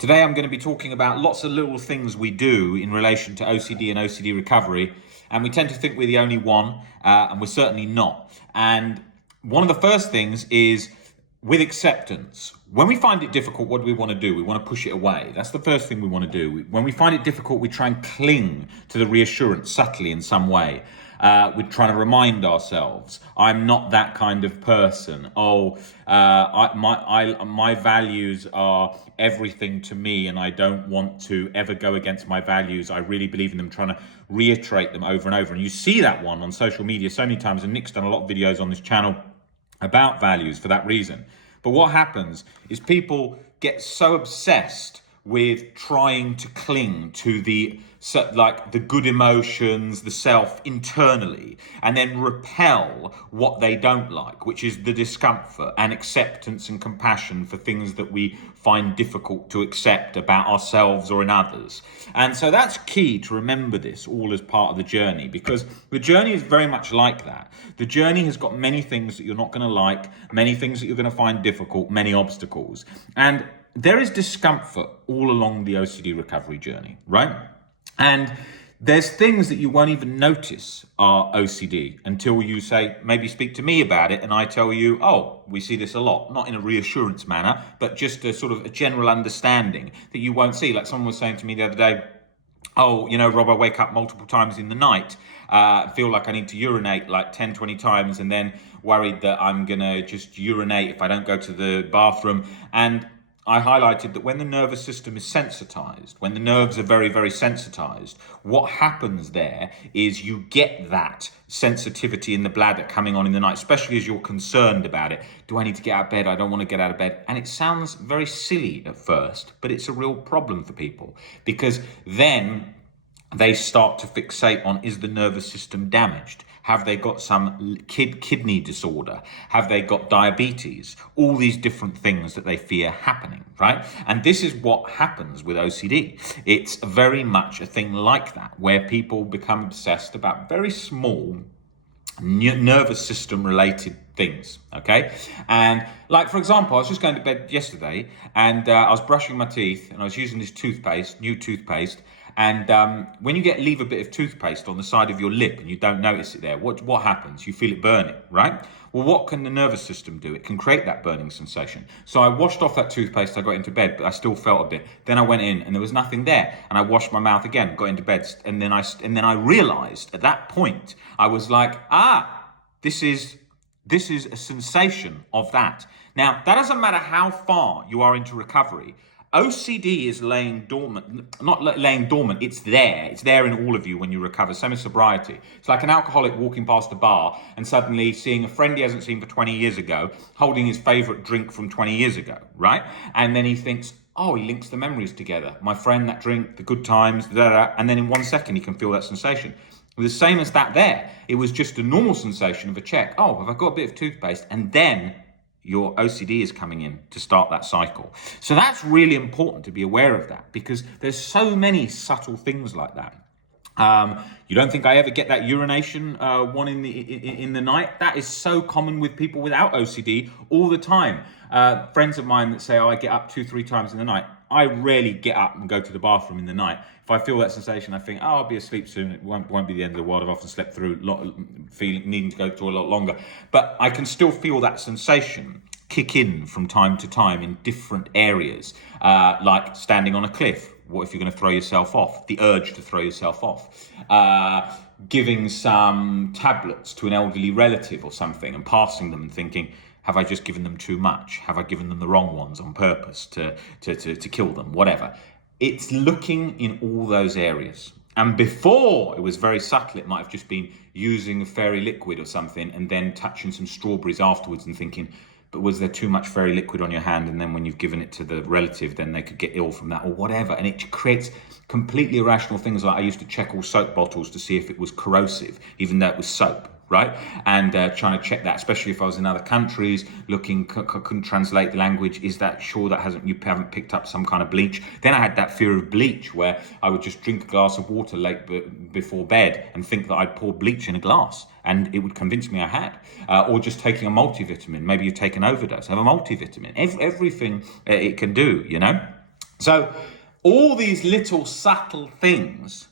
Today I'm going to be talking about lots of little things we do in relation to OCD and OCD recovery, and we tend to think we're the only one, and we're certainly not. And one of the first things is with acceptance. When we find it difficult, what do we want to do? We want to push it away. That's the first thing we want to do. When we find it difficult, we try and cling to the reassurance subtly in some way. We're trying to remind ourselves, I'm not that kind of person. My values are everything to me, and I don't want to ever go against my values. I really believe in them, trying to reiterate them over and over. And you see that one on social media so many times, and Nick's done a lot of videos on this channel about values for that reason. But what happens is people get so obsessed with trying to cling to the good emotions, the self internally, and then repel what they don't like, which is the discomfort and acceptance and compassion for things that we find difficult to accept about ourselves or in others. And so that's key to remember this all as part of the journey, because the journey is very much like that. The journey has got many things that you're not going to like, many things that you're going to find difficult, many obstacles. And there is discomfort all along the OCD recovery journey, right? And there's things that you won't even notice are OCD until you say, maybe speak to me about it, and I tell you, oh, we see this a lot, not in a reassurance manner, but just a sort of a general understanding that you won't see. Like someone was saying to me the other day, oh, Rob, I wake up multiple times in the night, feel like I need to urinate like 10, 20 times, and then worried that I'm going to just urinate if I don't go to the bathroom. And I highlighted that when the nervous system is sensitized, when the nerves are very, very sensitized, what happens there is you get that sensitivity in the bladder coming on in the night, especially as you're concerned about it. Do I need to get out of bed? I don't want to get out of bed. And it sounds very silly at first, but it's a real problem for people, because then they start to fixate on, is the nervous system damaged? Have they got some kidney disorder? Have they got diabetes? All these different things that they fear happening, right? And this is what happens with OCD. It's very much a thing like that, where people become obsessed about very small nervous system related things, okay? And like, for example, I was just going to bed yesterday, and I was brushing my teeth, and I was using this new toothpaste. And when you leave a bit of toothpaste on the side of your lip and you don't notice it there, what happens? You feel it burning, right? Well, what can the nervous system do? It can create that burning sensation. So I washed off that toothpaste, I got into bed, but I still felt a bit. Then I went in and there was nothing there, and I washed my mouth again, got into bed, and then I realized at that point, I was like, this is a sensation of that. Now, that doesn't matter how far you are into recovery. OCD is laying dormant, not laying dormant, it's there in all of you when you recover. Same as sobriety. It's like an alcoholic walking past a bar and suddenly seeing a friend he hasn't seen for 20 years ago, holding his favorite drink from 20 years ago, right? And then he thinks, oh, he links the memories together. My friend, that drink, the good times, and then in 1 second he can feel that sensation. The same as that there. It was just a normal sensation of a check. Oh, have I got a bit of toothpaste? And then your OCD is coming in to start that cycle. So that's really important to be aware of that, because there's so many subtle things like that. You don't think I ever get that urination one in the night? That is so common with people without OCD all the time. Friends of mine that say, oh, I get up 2-3 times in the night. I rarely get up and go to the bathroom in the night. If I feel that sensation, I think, oh, I'll be asleep soon. It won't be the end of the world. I've often slept through needing to go to a lot longer. But I can still feel that sensation kick in from time to time in different areas, like standing on a cliff. What if you're going to throw yourself off? The urge to throw yourself off. Giving some tablets to an elderly relative or something and passing them and thinking, have I just given them too much? Have I given them the wrong ones on purpose to kill them? Whatever. It's looking in all those areas. And before, it was very subtle. It might have just been using a fairy liquid or something and then touching some strawberries afterwards and thinking, but was there too much fairy liquid on your hand? And then when you've given it to the relative, then they could get ill from that or whatever. And it creates completely irrational things. Like I used to check all soap bottles to see if it was corrosive, even though it was soap. Right? And trying to check that, especially if I was in other countries, looking, couldn't translate the language. Is that sure that you haven't picked up some kind of bleach? Then I had that fear of bleach where I would just drink a glass of water late before bed and think that I'd poured bleach in a glass, and it would convince me I had. Or just taking a multivitamin. Maybe you take an overdose, have a multivitamin. Everything it can do, So all these little subtle things,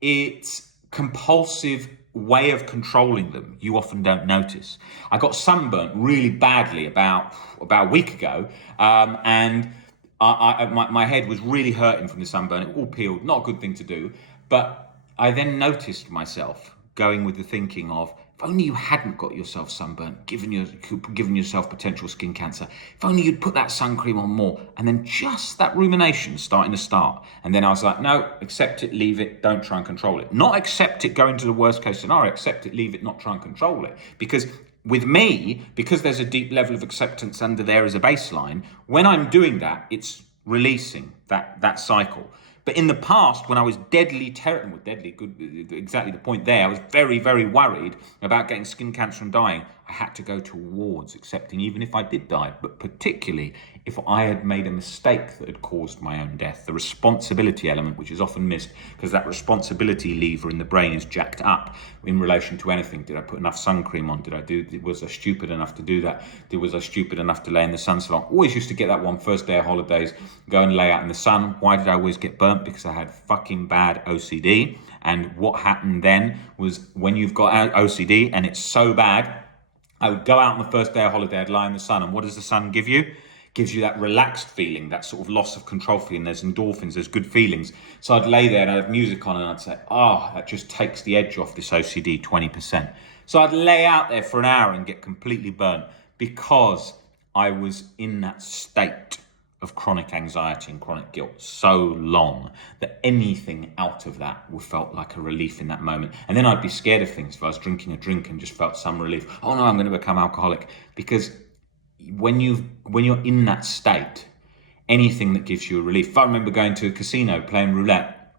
it's compulsive way of controlling them. You often don't notice. I got sunburnt really badly about a week ago, and my head was really hurting from the sunburn. It all peeled. Not a good thing to do. But I then noticed myself going with the thinking of, if only you hadn't got yourself sunburnt, given yourself potential skin cancer. If only you'd put that sun cream on more. And then just that rumination starting to start. And then I was like, no, accept it, leave it, don't try and control it. Not accept it, go into the worst case scenario, accept it, leave it, not try and control it. Because with me, because there's a deep level of acceptance under there as a baseline, when I'm doing that, it's releasing that cycle. But in the past, when I was deadly, exactly the point there, I was very, very worried about getting skin cancer and dying. I had to go towards accepting, even if I did die, but particularly if I had made a mistake that had caused my own death. The responsibility element, which is often missed, because that responsibility lever in the brain is jacked up in relation to anything. Did I put enough sun cream on? Was I stupid enough to do that? Was I stupid enough to lay in the sun so long? Always used to get that one first day of holidays, go and lay out in the sun. Why did I always get burnt? Because I had fucking bad OCD. And what happened then was, when you've got OCD and it's so bad, I would go out on the first day of holiday, I'd lie in the sun, and what does the sun give you? It gives you that relaxed feeling, that sort of loss of control feeling. There's endorphins, there's good feelings. So I'd lay there and I'd have music on and I'd say, that just takes the edge off this OCD 20%. So I'd lay out there for an hour and get completely burnt because I was in that state of chronic anxiety and chronic guilt so long that anything out of that felt like a relief in that moment. And then I'd be scared of things. If I was drinking a drink and just felt some relief, oh no, I'm going to become alcoholic. Because when you're in that state, anything that gives you a relief. If I remember going to a casino playing roulette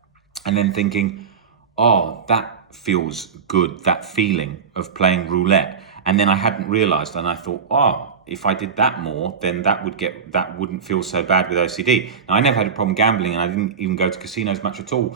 and then thinking, oh, that feels good, that feeling of playing roulette. And then I hadn't realized, and I thought, if I did that more, then that wouldn't feel so bad with OCD. Now, I never had a problem gambling, and I didn't even go to casinos much at all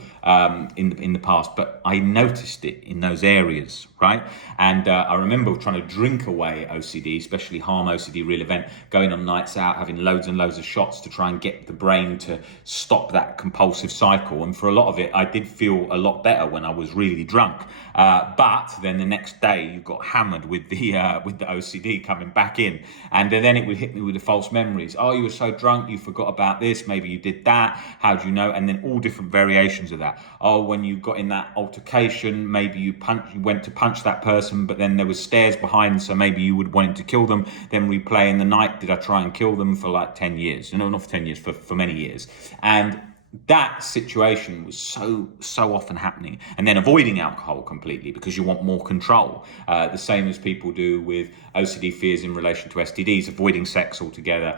in the past, but I noticed it in those areas, right? And I remember trying to drink away OCD, especially harm OCD real event, going on nights out, having loads and loads of shots to try and get the brain to stop that compulsive cycle. And for a lot of it, I did feel a lot better when I was really drunk. But then the next day, you got hammered with the OCD coming back in. And then it would hit me with the false memories. Oh, you were so drunk, you forgot about this. Maybe you did that. How do you know? And then all different variations of that. Oh, when you got in that altercation, maybe you went to punch that person, but then there was stairs behind, so maybe you would want to kill them. Then replaying the night, did I try and kill them for like 10 years? No, not for 10 years, for many years. And that situation was so often happening. And then avoiding alcohol completely because you want more control. The same as people do with OCD fears in relation to STDs, avoiding sex altogether,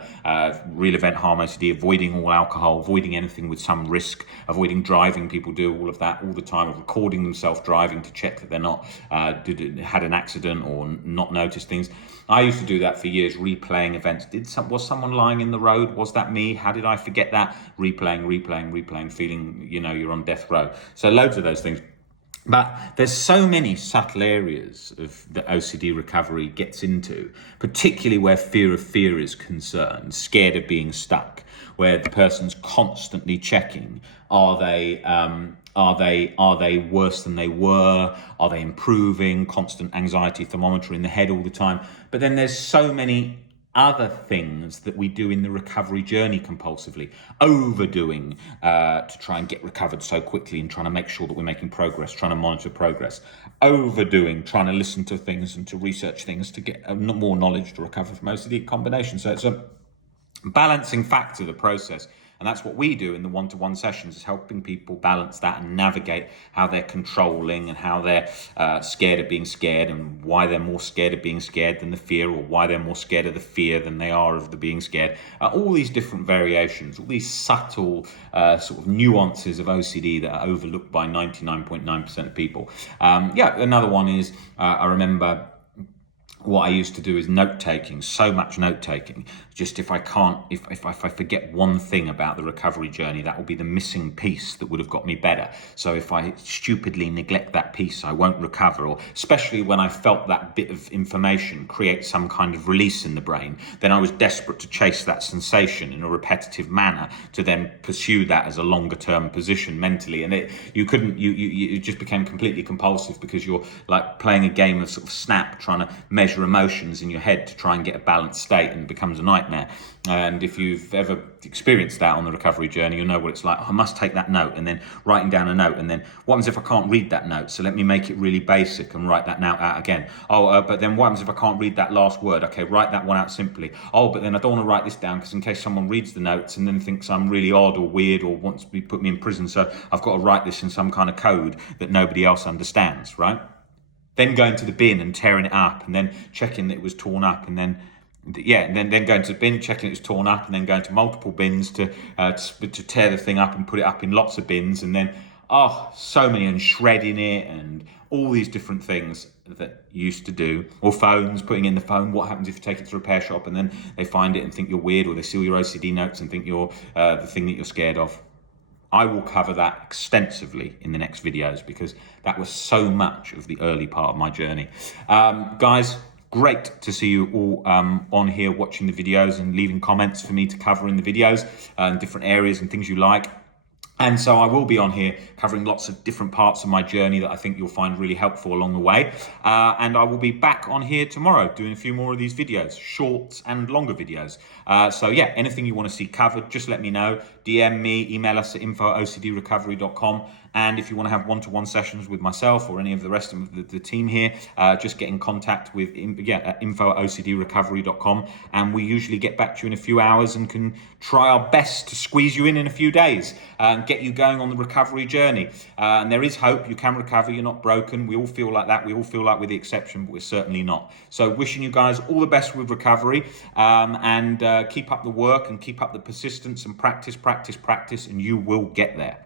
real event harm OCD, avoiding all alcohol, avoiding anything with some risk, avoiding driving. People do all of that all the time, of recording themselves driving to check that they're not had an accident or not noticed things. I used to do that for years, replaying events. Was someone lying in the road? Was that me? How did I forget that? Replaying, feeling, you're on death row. So loads of those things. But there's so many subtle areas of that OCD recovery gets into, particularly where fear of fear is concerned, scared of being stuck, where the person's constantly checking, are they worse than they were? Are they improving? Constant anxiety thermometer in the head all the time. But then there's so many other things that we do in the recovery journey compulsively, overdoing to try and get recovered so quickly and trying to make sure that we're making progress, trying to monitor progress, overdoing, trying to listen to things and to research things to get more knowledge to recover from OCD combination. So it's a balancing factor, the process. And that's what we do in the one-to-one sessions, is helping people balance that and navigate how they're controlling and how they're scared of being scared, and why they're more scared of being scared than the fear, or why they're more scared of the fear than they are of the being scared. All these different variations, all these subtle sort of nuances of OCD that are overlooked by 99.9% of people. Another one is, I remember what I used to do is note taking, so much note taking. Just if I forget one thing about the recovery journey, that will be the missing piece that would have got me better. So if I stupidly neglect that piece, I won't recover. Or especially when I felt that bit of information create some kind of release in the brain, then I was desperate to chase that sensation in a repetitive manner to then pursue that as a longer term position mentally. And it just became completely compulsive, because you're like playing a game of sort of Snap, trying to measure emotions in your head to try and get a balanced state, and it becomes a nightmare. And if you've ever experienced that on the recovery journey, you'll know what it's like. Oh, I must take that note, and then writing down a note, and then what happens if I can't read that note? So let me make it really basic and write that note out again. But then what happens if I can't read that last word? Okay, write that one out simply. But then I don't want to write this down, because in case someone reads the notes and then thinks I'm really odd or weird or wants to put me in prison, so I've got to write this in some kind of code that nobody else understands, right? Then going to the bin and tearing it up, and then checking that it was torn up, and then then going to the bin, checking it was torn up, and then going to multiple bins to tear the thing up and put it up in lots of bins, and then so many, and shredding it and all these different things that you used to do. Or phones, putting in the phone. What happens if you take it to a repair shop and then they find it and think you're weird, or they steal your OCD notes and think you're the thing that you're scared of? I will cover that extensively in the next videos, because that was so much of the early part of my journey. Guys, great to see you all on here watching the videos and leaving comments for me to cover in the videos, different areas and things you like. And so I will be on here covering lots of different parts of my journey that I think you'll find really helpful along the way. And I will be back on here tomorrow doing a few more of these videos, shorts and longer videos. So yeah, anything you want to see covered, just let me know. DM me, email us at info@ocdrecovery.com. And if you want to have one-to-one sessions with myself or any of the rest of the team here, just get in contact with info@ocdrecovery.com, and we usually get back to you in a few hours and can try our best to squeeze you in a few days and get you going on the recovery journey. And there is hope. You can recover. You're not broken. We all feel like that. We all feel like we're the exception, but we're certainly not. So wishing you guys all the best with recovery, and keep up the work and keep up the persistence and practice, and you will get there.